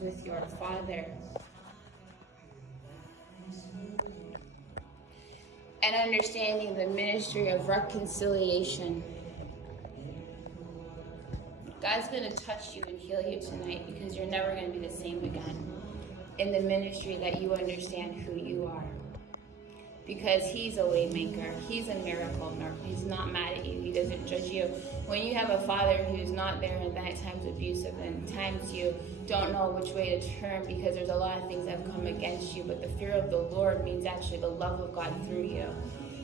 with your Father. And understanding the ministry of reconciliation. God's going to touch you and heal you tonight because you're never going to be the same again in the ministry that you understand who you are. Because he's a way maker. He's a miracle maker. He's not mad at you. He doesn't judge you. When you have a father who's not there and at times abusive and times you don't know which way to turn because there's a lot of things that have come against you, but the fear of the Lord means actually the love of God through you.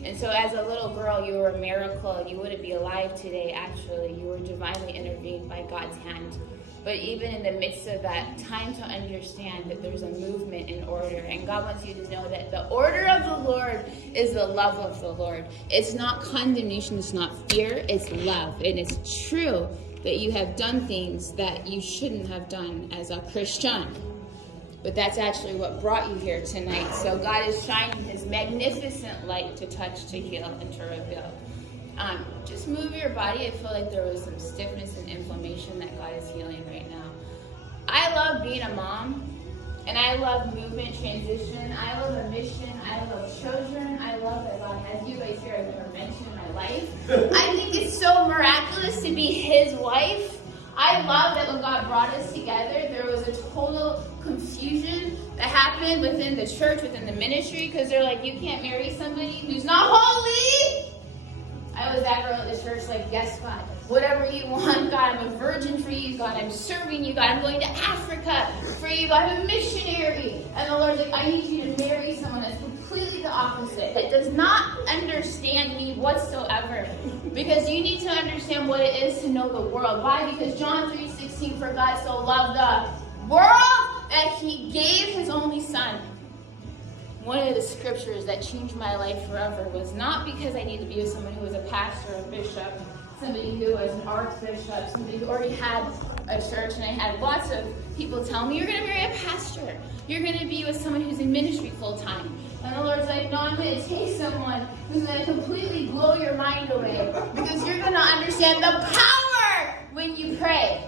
And so as a little girl, you were a miracle. You wouldn't be alive today, actually. You were divinely intervened by God's hand. But even in the midst of that, time to understand that there's a movement in order. And God wants you to know that the order of the Lord is the love of the Lord. It's not condemnation, it's not fear, it's love. And it's true that you have done things that you shouldn't have done as a Christian. But that's actually what brought you here tonight. So God is shining his magnificent light to touch, to heal, and to reveal. Just move your body. I feel like there was some stiffness and inflammation that God is healing right now. I love being a mom, and I love movement, transition. I love a mission. I love children. I love that God has you guys here. I've never mentioned in my life. I think it's so miraculous to be his wife. I love that when God brought us together, there was a total confusion that happened within the church, within the ministry, because they're like, you can't marry somebody who's not holy. I was that girl at the church like, yes, God, whatever you want, God, I'm a virgin for you, God, I'm serving you, God, I'm going to Africa for you, God, I'm a missionary. And the Lord's like, I need you to marry someone that's completely the opposite, that does not understand me whatsoever. Because you need to understand what it is to know the world. Why? Because John 3:16, for God so loved the world that he gave his only son. One of the scriptures that changed my life forever was not because I needed to be with someone who was a pastor, a bishop, somebody who was an archbishop, somebody who already had a church, and I had lots of people tell me, you're going to marry a pastor. You're going to be with someone who's in ministry full time. And the Lord's like, no, I'm going to take someone who's going to completely blow your mind away because you're going to understand the power when you pray,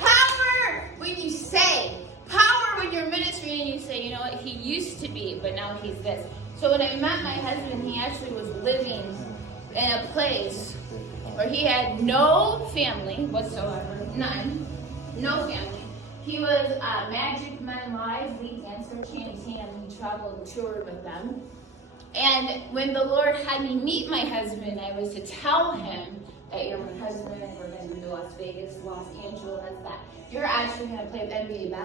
power when you say, power when you're ministry and you say, you know what, he used to be, but now he's this. So when I met my husband, he actually was living in a place where he had no family whatsoever, none, no family. He was Magic Men Live lead dancer, chanting, and he traveled and toured with them. And when the Lord had me meet my husband, I was to tell him that you're my husband, and we're going to go to Las Vegas, Los Angeles, that you're actually going to play NBA basketball.